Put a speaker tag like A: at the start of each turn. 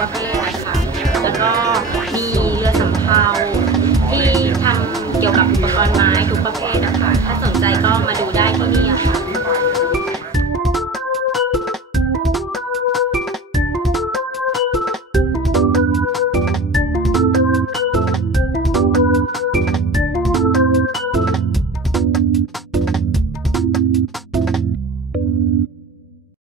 A: ประเภทนะคะแล้วก็มีเรือสำเภาที่ทำเกี่ยวกับอุปกรณ์ไม้ทุกประเภทนะคะถ้าสนใจก็มาดู